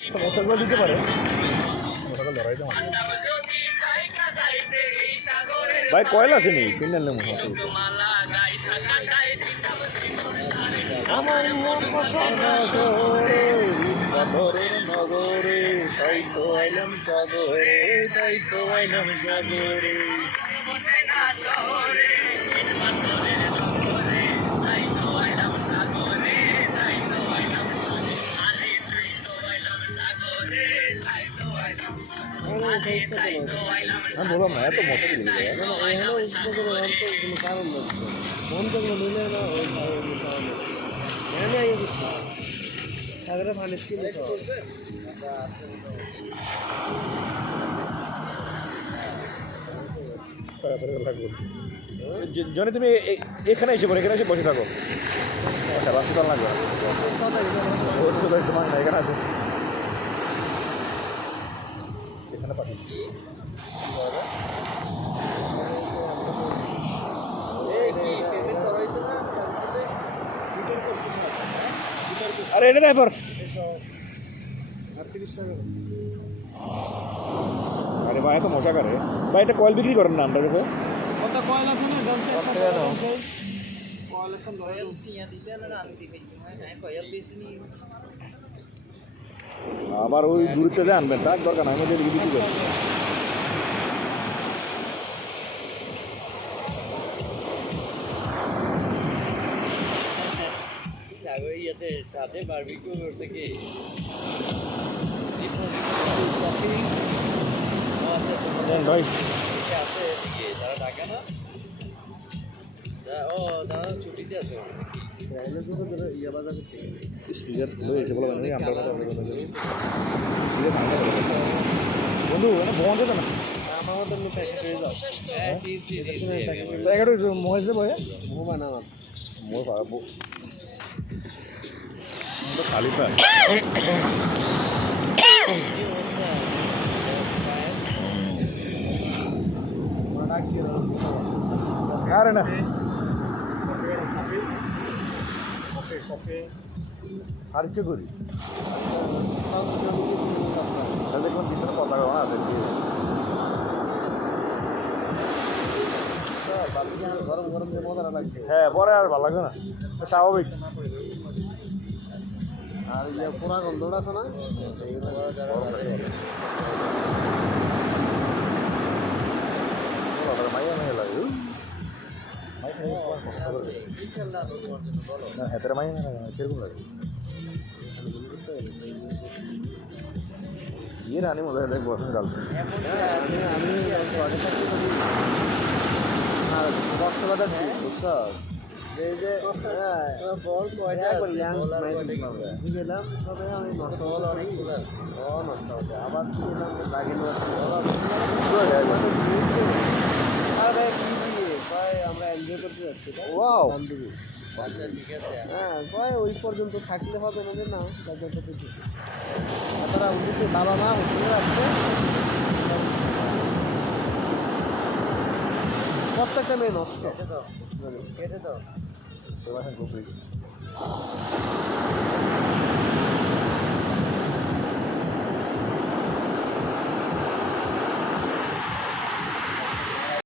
মোটরগুলো দিতে পারে। মোটরগুলো ধরাই দেওয়া ভাই কয়লা আছে নি কিনে নেব। আমার মন নগরে তাই তো আইলাম সাগরে তাই তো আইলাম সাগরে। আমি বললাম না এত মোটর দিলি সাগরে পানি ছিল জনে তুমি এখানে এসে পড়ো এখানে এসে বসে থাকো। আচ্ছা রাস্তা লাগবে এখানে আছে এখানে পাঠিয়েছি আরে এটা টাকা আরে ভাই এত মজা করে ভাই এটা কয়েল বিক্রি করেন না আমরা কত কয়েল আছে না? কয়েল এখন dila na lang di ba? Ay koyal disini. আবার ওই দূরত্বে দিয়ে আনবেন তার দরকার আমাদের এদিকে বিক্রি Sago ইয়াতে সাথে বারবিকিউ করছে কি? ও আচ্ছা তোমাদের দেন ভাই আছে এদিকে তারা ঢাকা না ও তারা ছুটিতে আছে স্পিকার এসে বলে আমি আমরা কথা বন্ধু মানে ভ্রমণ যেত না আমার মতো লোক এসে পেয়ে যাও হ্যাঁ চিনছি চিনছি আমি আমার। তো এগারো মহেশ দেবো হ্যাঁ ঘুমান আমার মোর পারব খালি পায় আরে না আর কি করি তাহলে কোন পিছনে পতাকা বানা আছে হ্যাঁ পরে আর ভালো লাগবে না। স্বাভাবিক। আর ইয়ে পোড়া গন্ধটা আছে না? না হেতের মাইয়া না কীরকম লাগে ইয়ে রানি মজা দেখ বসে গাল আমি কক্সবাজার ছিল, এই যে হচ্ছে আবার কি দিয়ে ভাই আমরা এনজয় করতে যাচ্ছি আচ্ছা হ্যাঁ ভাই ওই পর্যন্ত থাকলে হবে যে না তাদের ঠিক। তারা ওদিকে বাবা মা হোটেলে আসছে প্রত্যেকটা মেয়ে নষ্ট। কেটে দাও। কেটে দাও।